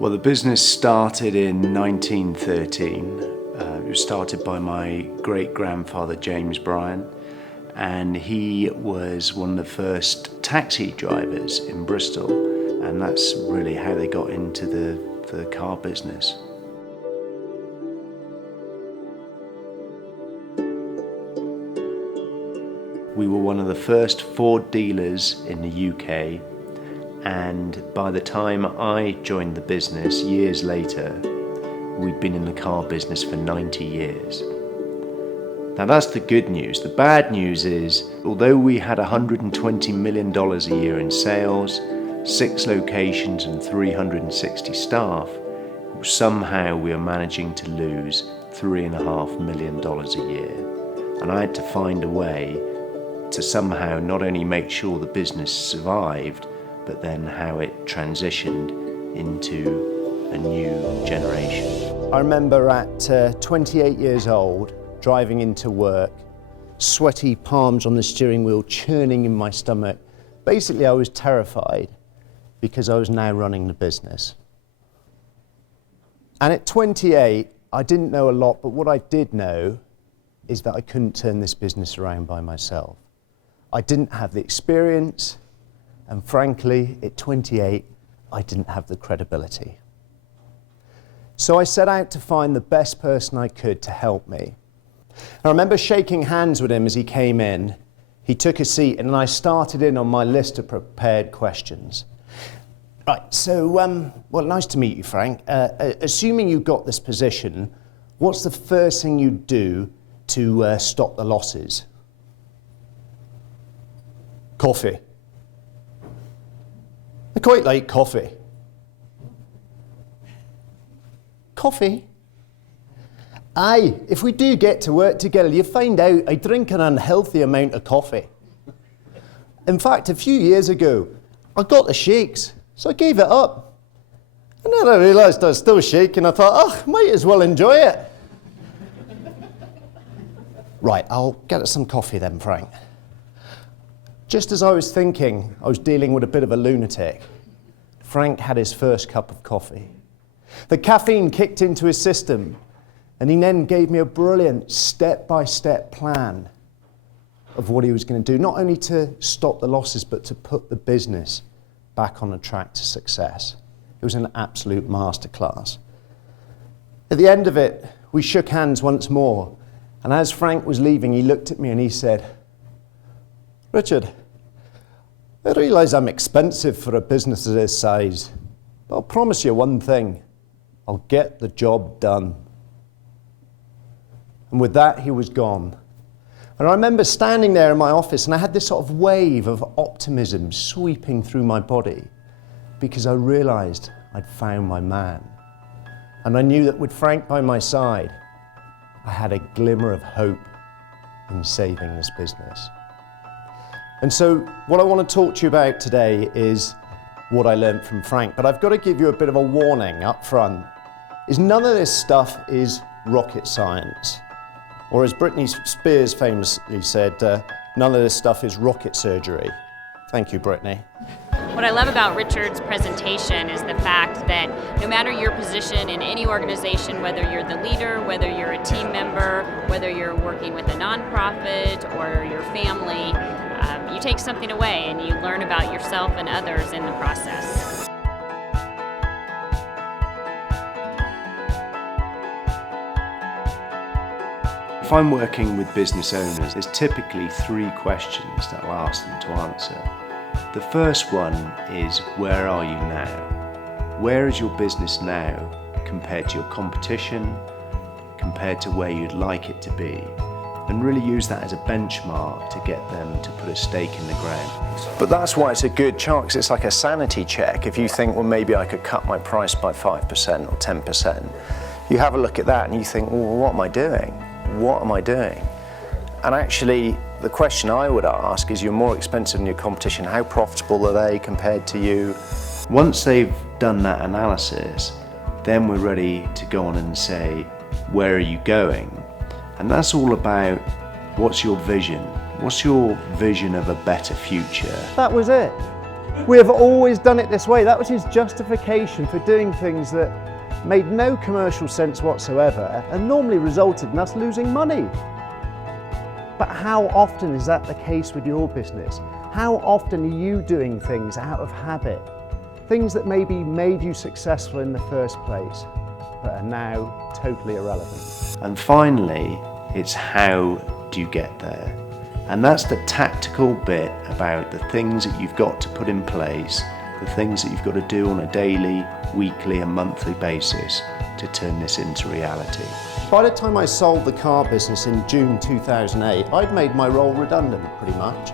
Well, the business started in 1913. It was started by my great-grandfather, J Bryan, and he was one of the first taxi drivers in Bristol, and that's really how they got into the car business. We were one of the first Ford dealers in the UK, and by the time I joined the business years later, we'd been in the car business for 90 years. Now that's the good news. The bad news is, although we had $120 million a year in sales, 6 locations and 360 staff, somehow we were managing to lose $3.5 million a year. And I had to find a way to somehow not only make sure the business survived, but then how it transitioned into a new generation. I remember at 28 years old, driving into work, sweaty palms on the steering wheel, churning in my stomach. Basically, I was terrified because I was now running the business. And at 28, I didn't know a lot, but what I did know is that I couldn't turn this business around by myself. I didn't have the experience, and frankly, at 28, I didn't have the credibility. So I set out to find the best person I could to help me. I remember shaking hands with him as he came in. He took a seat, and I started in on my list of prepared questions. Right, so, well, nice to meet you, Frank. Assuming you got this position, what's the first thing you'd do to stop the losses? Coffee. I quite like coffee. Coffee? Aye, if we do get to work together, you find out I drink an unhealthy amount of coffee. In fact, a few years ago, I got the shakes, so I gave it up. And then I realised I was still shaking. I thought, oh, might as well enjoy it. Right, I'll get us some coffee then, Frank. Just as I was thinking I was dealing with a bit of a lunatic, Frank had his first cup of coffee. The caffeine kicked into his system, and he then gave me a brilliant step-by-step plan of what he was going to do, not only to stop the losses, but to put the business back on a track to success. It was an absolute masterclass. At the end of it, we shook hands once more, and as Frank was leaving, he looked at me and he said, "Richard, I realise I'm expensive for a business of this size, but I'll promise you one thing, I'll get the job done." And with that, he was gone. And I remember standing there in my office, and I had this sort of wave of optimism sweeping through my body, because I realised I'd found my man. And I knew that with Frank by my side, I had a glimmer of hope in saving this business. And so what I want to talk to you about today is what I learned from Frank. But I've got to give you a bit of a warning up front, is none of this stuff is rocket science. Or as Britney Spears famously said, none of this stuff is rocket surgery. Thank you, Britney. What I love about Richard's presentation is the fact that no matter your position in any organization, whether you're the leader, whether you're a team member, whether you're working with a nonprofit or your family, you take something away and you learn about yourself and others in the process. If I'm working with business owners, there's typically 3 questions that I'll ask them to answer. The first one is, where are you now? Where is your business now compared to your competition, compared to where you'd like it to be? And really use that as a benchmark to get them to put a stake in the ground. But that's why it's a good chart, because it's like a sanity check. If you think, well, maybe I could cut my price by 5% or 10%, you have a look at that and you think, well, what am I doing? What am I doing? And actually, the question I would ask is, you're more expensive than your competition. How profitable are they compared to you? Once they've done that analysis, then we're ready to go on and say, where are you going? And that's all about, what's your vision? What's your vision of a better future? That was it. We have always done it this way. That was his justification for doing things that made no commercial sense whatsoever and normally resulted in us losing money. But how often is that the case with your business? How often are you doing things out of habit? Things that maybe made you successful in the first place, but are now totally irrelevant. And finally, it's how do you get there? And that's the tactical bit about the things that you've got to put in place, the things that you've got to do on a daily, weekly and monthly basis to turn this into reality. By the time I sold the car business in June 2008, I'd made my role redundant pretty much.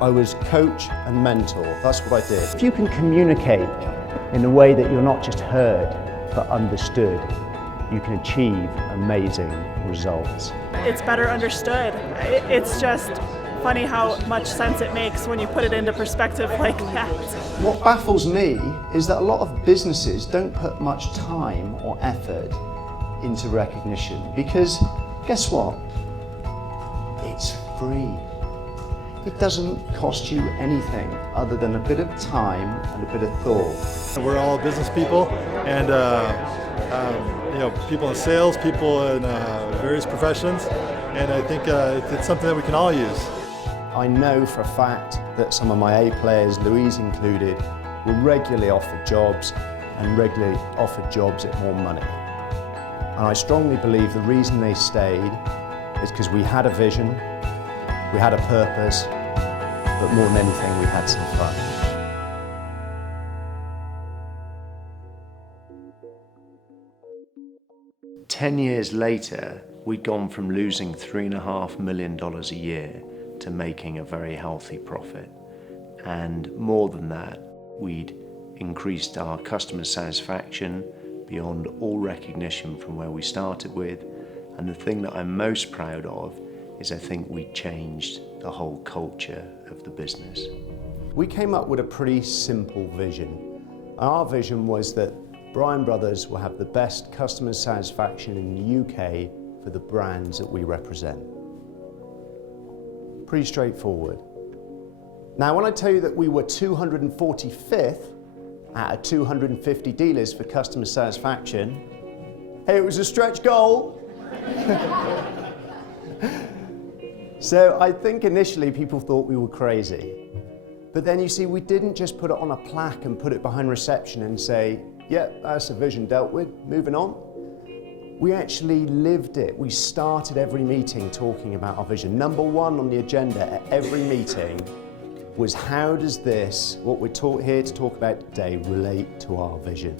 I was coach and mentor, that's what I did. If you can communicate in a way that you're not just heard, but understood, you can achieve amazing results. It's better understood. It's just funny how much sense it makes when you put it into perspective like that. What baffles me is that a lot of businesses don't put much time or effort into recognition because guess what? It's free. It doesn't cost you anything other than a bit of time and a bit of thought. We're all business people and people in sales, people in various professions, and I think it's something that we can all use. I know for a fact that some of my A players, Louise included, were regularly offered jobs and regularly offered jobs at more money. And I strongly believe the reason they stayed is because we had a vision, we had a purpose, but more than anything, we had some fun. "10 years later, we'd gone from losing $3.5 million a year to making a very healthy profit. And more than that, we'd increased our customer satisfaction beyond all recognition from where we started with. And the thing that I'm most proud of is I think we changed the whole culture of the business. We came up with a pretty simple vision. Our vision was that Bryan Brothers will have the best customer satisfaction in the UK for the brands that we represent. Pretty straightforward. Now, when I tell you that we were 245th out of 250 dealers for customer satisfaction, hey, it was a stretch goal. So I think initially people thought we were crazy. But then you see, we didn't just put it on a plaque and put it behind reception and say, yeah, that's a vision dealt with, moving on. We actually lived it. We started every meeting talking about our vision. Number one on the agenda at every meeting was how does this, what we're here to talk about today, relate to our vision?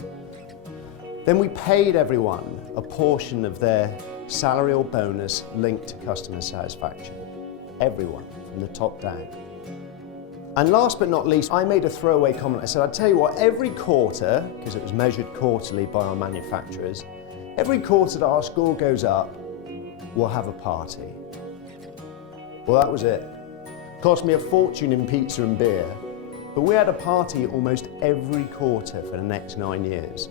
Then we paid everyone a portion of their salary or bonus linked to customer satisfaction. Everyone, from the top down. And last but not least, I made a throwaway comment. I said, I'll tell you what, every quarter, because it was measured quarterly by our manufacturers, every quarter that our score goes up, we'll have a party. Well, that was it. Cost me a fortune in pizza and beer, but we had a party almost every quarter for the next 9 years.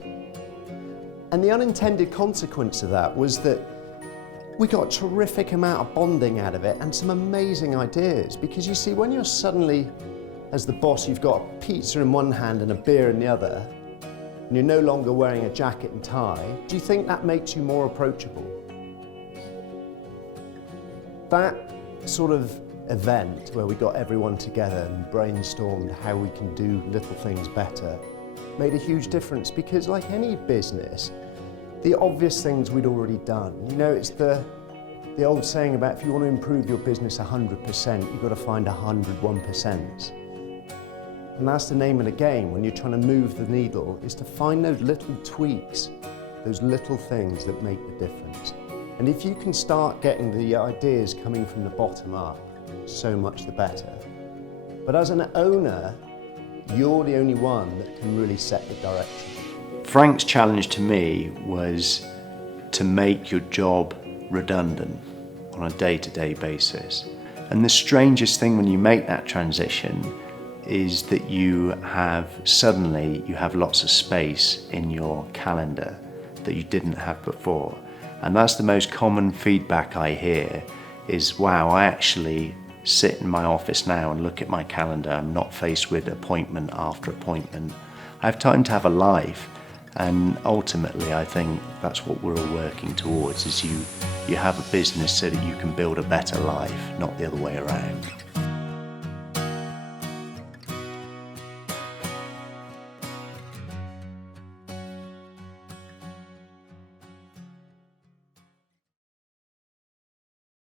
And the unintended consequence of that was that we got a terrific amount of bonding out of it and some amazing ideas. Because you see, when you're suddenly, as the boss, you've got a pizza in one hand and a beer in the other, and you're no longer wearing a jacket and tie, do you think that makes you more approachable? That sort of event where we got everyone together and brainstormed how we can do little things better made a huge difference, because like any business, the obvious things we'd already done. You know, it's the old saying about if you want to improve your business 100%, you've got to find 101%. And that's the name of the game when you're trying to move the needle, is to find those little tweaks, those little things that make the difference. And if you can start getting the ideas coming from the bottom up, so much the better. But as an owner, you're the only one that can really set the direction. Frank's challenge to me was to make your job redundant on a day-to-day basis. And the strangest thing when you make that transition is that you have lots of space in your calendar that you didn't have before. And that's the most common feedback I hear is, wow, I actually sit in my office now and look at my calendar. I'm not faced with appointment after appointment. I have time to have a life, and ultimately I think that's what we're all working towards, is you have a business so that you can build a better life, not the other way around.